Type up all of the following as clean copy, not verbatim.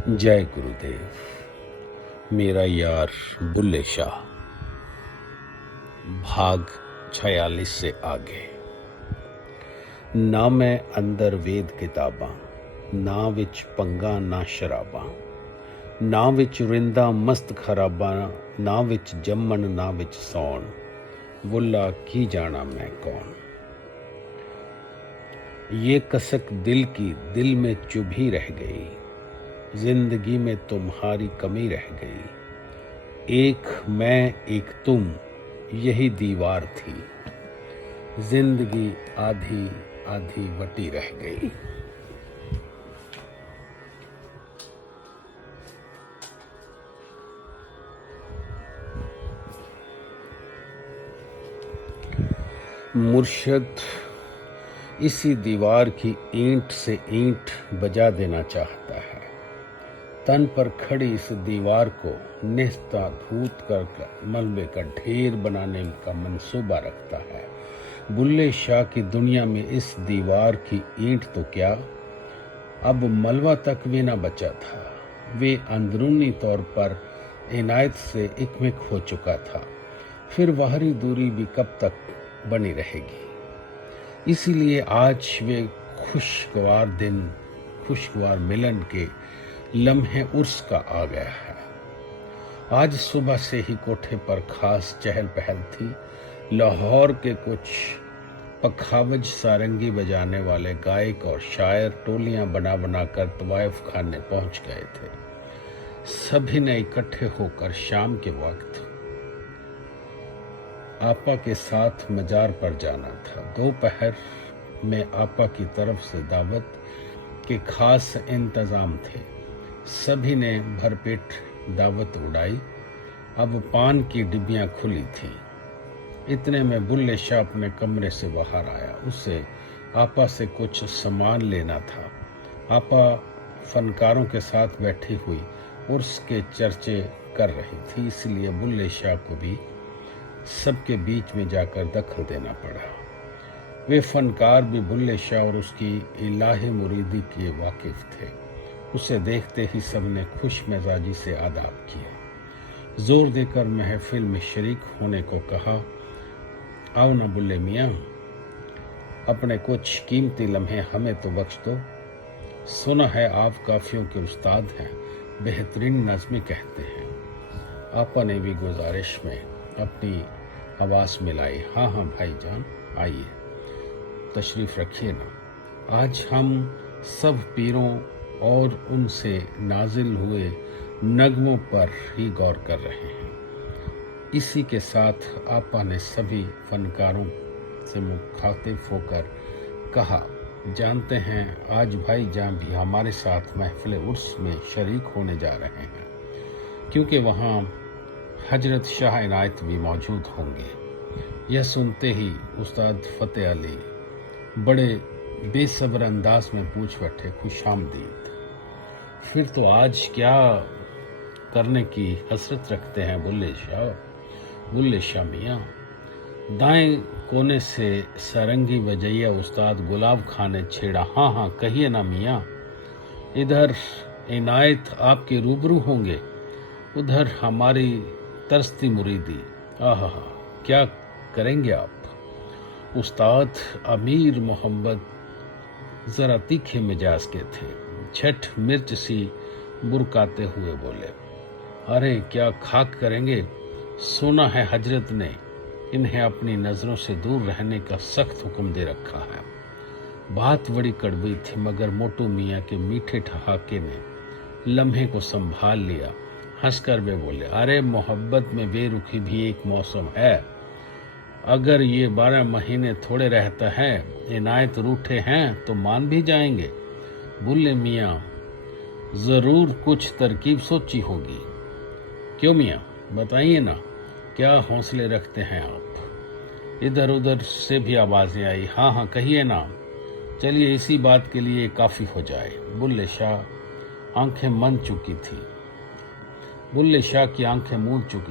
जय गुरुदेव। मेरा यार बुल्ले शाह, भाग 46 से आगे। ना मैं अंदर वेद किताबां, ना विच पंगा ना शराबां, ना विच रिंदा मस्त खराबां, ना विच जम्मन ना विच सौन, बुल्ला की जाना मैं कौन। ये कसक दिल की दिल में चुभी रह गई, जिंदगी में तुम्हारी कमी रह गई। एक मैं एक तुम यही दीवार थी, जिंदगी आधी आधी बटी रह गई। मुर्शद इसी दीवार की ईंट से ईंट बजा देना चाहता है। तन पर खड़ी इस दीवार को निस्ता धूत कर मलबे का ढेर बनाने का मंसूबा रखता है। बुल्ले शाह की दुनिया में इस दीवार की ईंट तो क्या, अब मलबा तक भी न बचा था। वे अंदरूनी तौर पर इनायत से इकमिक हो चुका था, फिर बाहरी दूरी भी कब तक बनी रहेगी। इसीलिए आज वे खुशगवार मिलन के लम्हे उर्स का आ गया है। आज सुबह से ही कोठे पर खास चहल पहल थी। लाहौर के कुछ पखावज सारंगी बजाने वाले गायक और शायर टोलियां बना बना कर तवाइफ खाने पहुंच गए थे। सभी ने इकट्ठे होकर शाम के वक्त आपा के साथ मजार पर जाना था। दोपहर में आपा की तरफ से दावत के खास इंतजाम थे। सभी ने भरपेट दावत उड़ाई। अब पान की डिब्बियां खुली थी। इतने में बुल्ले शाह अपने कमरे से बाहर आया। उसे आपा से कुछ सामान लेना था। आपा फनकारों के साथ बैठी हुई उर्स के चर्चे कर रही थी, इसलिए बुल्ले शाह को भी सबके बीच में जाकर दखल देना पड़ा। वे फनकार भी बुल्ले शाह और उसकी इलाही मुरीदी के वाकिफ थे। उसे देखते ही सबने खुश मिजाजी से आदाब किए। जोर देकर महफिल में शरीक होने को कहा। आओ ना बुल्ले मियाँ, अपने कुछ कीमती लम्हे हमें तो बख्श दो। सुना है आप काफियों के उस्ताद हैं, बेहतरीन नज़्में कहते हैं। आपा ने भी गुजारिश में अपनी आवाज़ मिलाई। हाँ हाँ भाईजान, आइए तशरीफ़ रखिए ना। आज हम सब पीरों और उनसे नाजिल हुए नगमों पर ही गौर कर रहे हैं। इसी के साथ आपा ने सभी फनकारों से मुखातिब होकर कहा, जानते हैं आज भाईजान भी हमारे साथ महफिल उर्स में शरीक होने जा रहे हैं, क्योंकि वहाँ हजरत शाह इनायत भी मौजूद होंगे। यह सुनते ही उस्ताद फतेह अली बड़े बेसब्र अंदाज में पूछ बैठे, खुशामदीद। फिर तो आज क्या करने की हसरत रखते हैं बुल्ले शाह मियाँ। दाएं कोने से सारंगी बजैया उस्ताद गुलाब खान ने छेड़ा। हाँ हाँ कहिए ना मियाँ। इधर इनायत आपके रूबरू होंगे, उधर हमारी तरसती मुरीदी। आहा, क्या करेंगे आप। उस्ताद अमीर मोहम्मद जरा तीखे मिजाज के थे। छठ मिर्च सी बुरकाते हुए बोले, अरे क्या खाक करेंगे। सुना है हजरत ने इन्हें अपनी नजरों से दूर रहने का सख्त हुक्म दे रखा है। बात बड़ी कड़वी थी, मगर मोटू मियाँ के मीठे ठहाके ने लम्हे को संभाल लिया। हंसकर वे बोले, अरे मोहब्बत में बेरुखी भी एक मौसम है। अगर ये 12 महीने थोड़े रहता है, इनायत रूठे हैं तो मान भी जाएंगे। बुल्ले मियाँ जरूर कुछ तरकीब सोची होगी। क्यों मियाँ, बताइए ना, क्या हौसले रखते हैं आप। इधर उधर से भी आवाजें आई। हाँ हाँ कहिए ना, चलिए इसी बात के लिए काफी हो जाए। बुल्ले शाह आंखें मूंद चुकी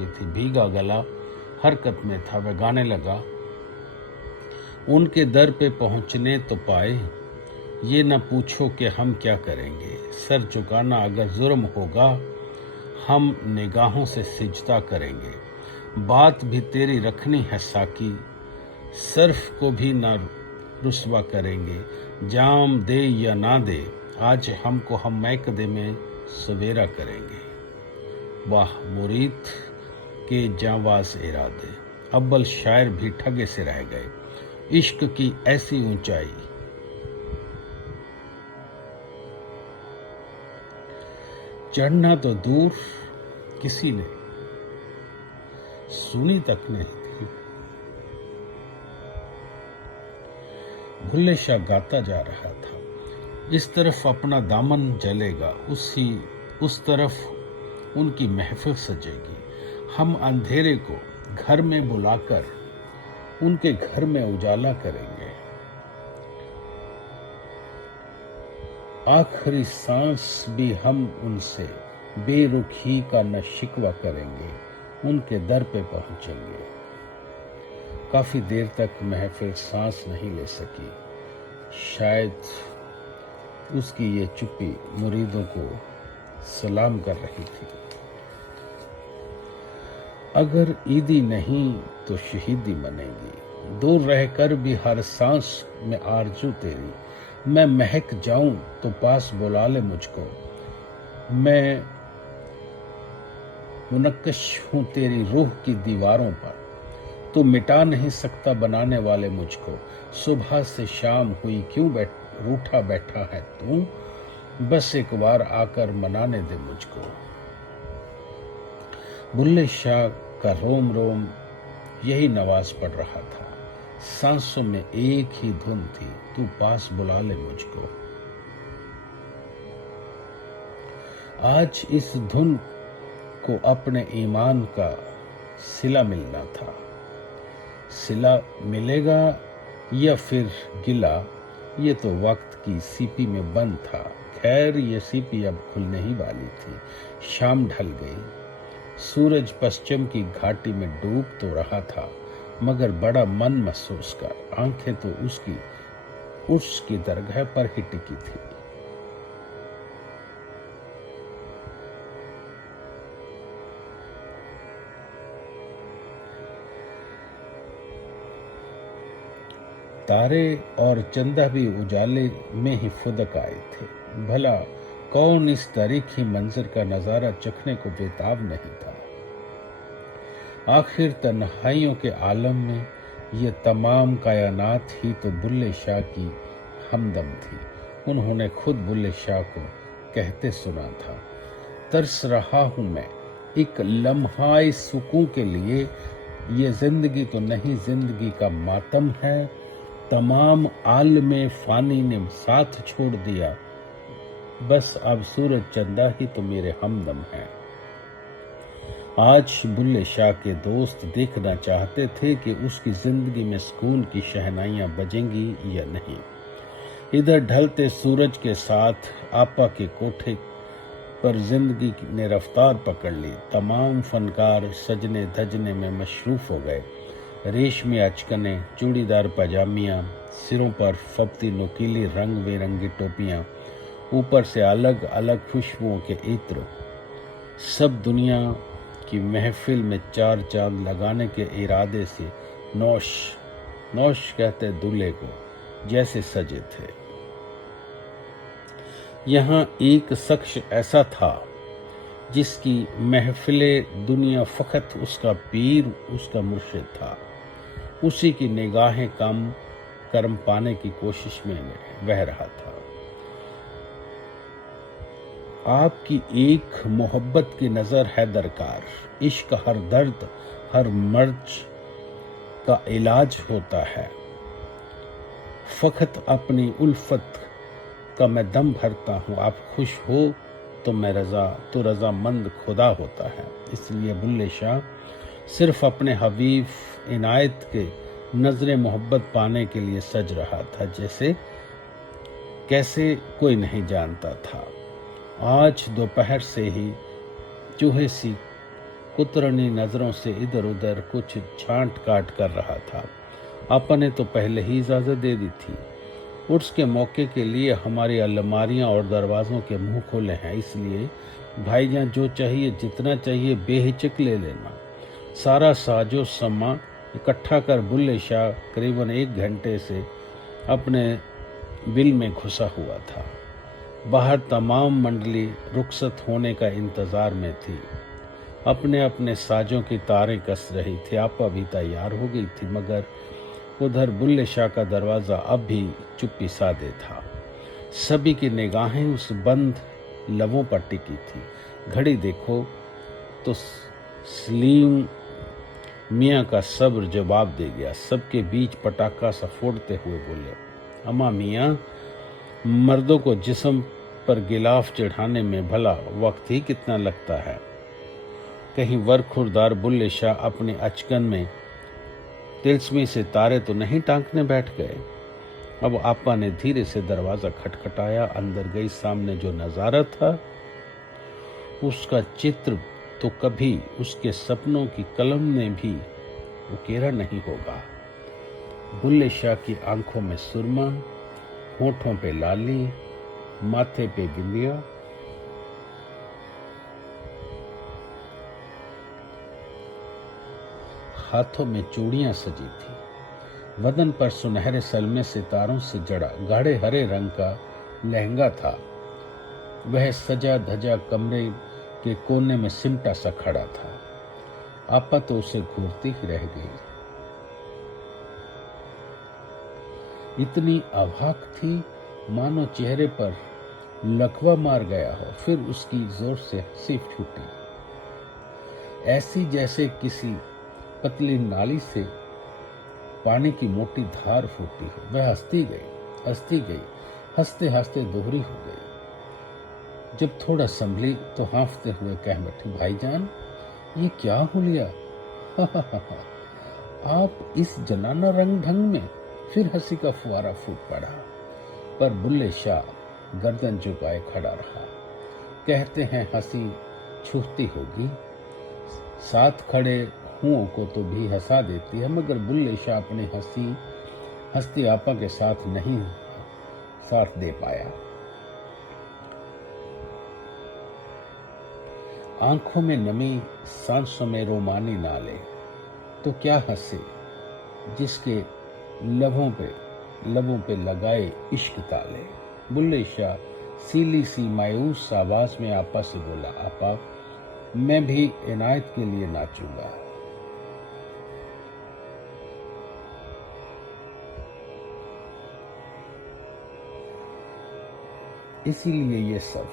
थी। भीगा गला हरकत में था। वह गाने लगा, उनके दर पे पहुंचने तो पाए, یہ نہ پوچھو کہ ہم کیا کریں گے، سر جھکانا اگر جرم ہوگا ہم نگاہوں سے سجدہ کریں گے، بات بھی تیری رکھنی ہے ساقی، صرف کو بھی نہ رسوا کریں گے، جام دے یا نہ دے آج ہم کو، ہم میکدے میں سویرا کریں گے۔ واہ مرید کے جانواز ارادے، اول شاعر بھی ٹھگے سے رہ گئے، عشق کی ایسی اونچائی، چڑھنا تو دور کسی نے سنی تک نہیں تھی۔ بھلے شاہ گاتا جا رہا تھا، اس طرف اپنا دامن جلے گا، اس طرف ان کی محفل سجے گی، ہم اندھیرے کو گھر میں بلا کر ان کے گھر میں اجالا کریں گے، آخری سانس بھی ہم ان سے بے رخی کا نہ شکوہ کریں گے، ان کے در پہ پہنچیں گے۔ کافی دیر تک محفل سانس نہیں لے سکی، شاید اس کی یہ چپی مریدوں کو سلام کر رہی تھی۔ اگر عیدی نہیں تو شہیدی بنے گی، دور رہ کر بھی ہر سانس میں آرزو تیری، میں مہک جاؤں تو پاس بلا لے مجھ کو، میں منقش ہوں تیری روح کی دیواروں پر، تو مٹا نہیں سکتا بنانے والے مجھ کو، صبح سے شام ہوئی کیوں روٹھا بیٹھا ہے تو، بس ایک بار آ کر منانے دے مجھ کو۔ بلے شاہ کا روم روم یہی نواز پڑھ رہا تھا، سانسوں میں ایک ہی دھن تھی، تو پاس بلا لے مجھ کو۔ آج اس دھن کو اپنے ایمان کا صلہ ملنا تھا، صلہ ملے گا یا پھر گلا، یہ تو وقت کی سیپی میں بند تھا، خیر یہ سیپی اب کھلنے ہی والی تھی۔ شام ڈھل گئی، سورج پسچم کی گھاٹی میں ڈوب تو رہا تھا، مگر بڑا من محسوس کر، آنکھیں تو اس کی درگاہ پر ہی ٹکی تھی۔ تارے اور چندہ بھی اجالے میں ہی فدک آئے تھے، بھلا کون اس تاریخی منظر کا نظارہ چکھنے کو بےتاب نہیں تھا۔ آخر تنہائیوں کے عالم میں یہ تمام کائنات ہی تو بلے شاہ کی ہمدم تھی، انہوں نے خود بلے شاہ کو کہتے سنا تھا، ترس رہا ہوں میں ایک لمحہ سکون کے لیے، یہ زندگی تو نہیں زندگی کا ماتم ہے، تمام عالم فانی نے ساتھ چھوڑ دیا، بس اب سورج چندہ ہی تو میرے ہمدم ہے۔ آج بلے شاہ کے دوست دیکھنا چاہتے تھے کہ اس کی زندگی میں سکون کی شہنائیاں بجیں گی یا نہیں۔ ادھر ڈھلتے سورج کے ساتھ آپا کے کوٹھے پر زندگی نے رفتار پکڑ لی، تمام فنکار سجنے دھجنے میں مصروف ہو گئے، ریشمی اچکنے، چوڑی دار پاجامیاں، سروں پر پھبتی نوکیلی رنگ برنگی ٹوپیاں، اوپر سے الگ الگ خوشبوؤں کے عطر، سب دنیا کی محفل میں چار چاند لگانے کے ارادے سے نوش کہتے دلہے کو جیسے سجے تھے۔ یہاں ایک شخص ایسا تھا جس کی محفل دنیا فقط اس کا پیر، اس کا مرشد تھا، اسی کی نگاہیں کم کرم پانے کی کوشش میں بہہ رہا تھا۔ آپ کی ایک محبت کی نظر ہے درکار، عشق ہر درد ہر مرض کا علاج ہوتا ہے، فقط اپنی الفت کا میں دم بھرتا ہوں، آپ خوش ہو تو میں رضا مند خدا ہوتا ہے۔ اس لیے بلے شاہ صرف اپنے حبیب عنایت کے نظر محبت پانے کے لیے سج رہا تھا، کیسے کوئی نہیں جانتا تھا۔ آج دوپہر سے ہی چوہے سی کترنی نظروں سے ادھر ادھر کچھ چھانٹ کاٹ کر رہا تھا، آپا نے تو پہلے ہی اجازت دے دی تھی، उर्स के मौके के लिए हमारी अलमारियां और दरवाज़ों के मुंह खोले हैं, इसलिए भाईजान जो चाहिए जितना चाहिए बेहिचक ले लेना। सारा साजो सामान इकट्ठा कर बुल्ले शाह करीबन 1 घंटे से अपने बिल में घुसा हुआ था। बाहर तमाम मंडली रुखसत होने का इंतज़ार में थी, अपने अपने साजों की तारें कस रही थी। आपा भी तैयार हो गई थी, मगर उधर बुल्ले शाह का दरवाज़ा अब भी चुप्पी साधे था। सभी की निगाहें उस बंद लबों पर टिकी थी। घड़ी देखो तो सलीम मियाँ का सब्र जवाब दे गया। सबके बीच पटाखा सा फोड़ते हुए बोले, अम्मा मियाँ, मर्दों को जिस्म पर गिलाफ चढ़ाने में भला वक्त ही कितना लगता है। कहीं वरखुरदार बुल्ले शाह अपनी अचकन में तिलस्मी से तारे तो नहीं टांकने बैठ गए। अब आपा ने धीरे से दरवाजा खटखटाया। अंदर गई। सामने जो नजारा था उसका चित्र तो कभी उसके सपनों की कलम ने भी उकेरा नहीं होगा। बुल्ले शाह की आंखों में सुरमा, होठों पे लाली, माथे पे बिंदिया, हाथों में चूड़ियां सजी थी। बदन पर सुनहरे सलमे सितारों से जड़ा गाढ़े हरे रंग का लहंगा था। वह सजा धजा कमरे के कोने में सिमटा सा खड़ा था। आपा तो उसे घूरती ही रह गई। इतनी अभाग थी मानो चेहरे पर लकवा मार गया हो। फिर उसकी जोर से हंसी फूटी, ऐसी जैसे किसी पतली नाली से पानी की मोटी धार फूटी हो। वह हंसती गई, हंसते हंसते दोहरी हो गई। जब थोड़ा संभली तो हाँफते हुए कह बैठी, भाईजान ये क्या हो लिया? आप इस जनाना रंग ढंग में? फिर हंसी का फुवारा फूट पड़ा, पर बुल्ले शाह गर्दन झुकाए खड़ा रहा। कहते हैं हंसी छूती होगी, साथ खड़े हुओं को तो भी हंसा देती है, मगर बुल्ले शाह अपनी हंसती आपा के साथ नहीं साथ दे पाया। आंखों में नमी, सांसों में रोमानी नाले, तो क्या हंसे जिसके लबों पे लगाए इश्क ताले। बुल्ले शाह सीली सी मायूस आवाज में आपा से बोला, आपा मैं भी इनायत के लिए नाचूंगा। इसीलिए ये सब,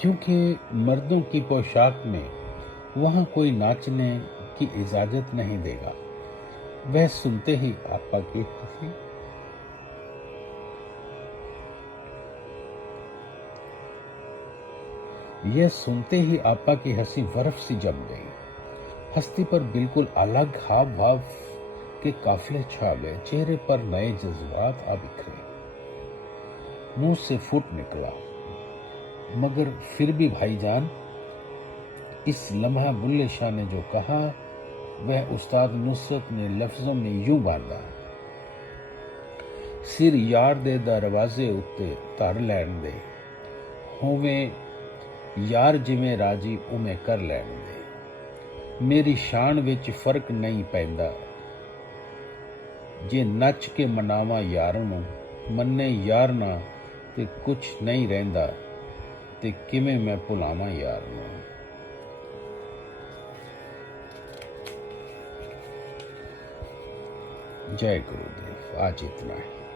क्योंकि मर्दों की पोशाक में वहां कोई नाचने की इजाजत नहीं देगा। वह सुनते ही आपा की हंसी बर्फ सी जम गई। हस्ती पर बिल्कुल अलग हाव भाव के काफिले छा गए। चेहरे पर नए जज्बात आ बिखरे। मुंह से फूट निकला, मगर फिर भी भाईजान, इस लम्हा बुल्ले शाह ने जो कहा वह उस्ताद नुसरत ने लफ्जों में यूं बांधा, सिर यार दे दरवाजे उत्ते धर लैन दे, होवें यार जिवें राजी उवें कर लैन दे। मेरी शान विच फर्क नहीं पैंदा, जे नच के मनावा यार नूं, मन्ने यार ना ते कुछ नहीं रहिंदा, ते किवें मैं भुलावां यार नूं। जय गुरुदेव। आज इतना है।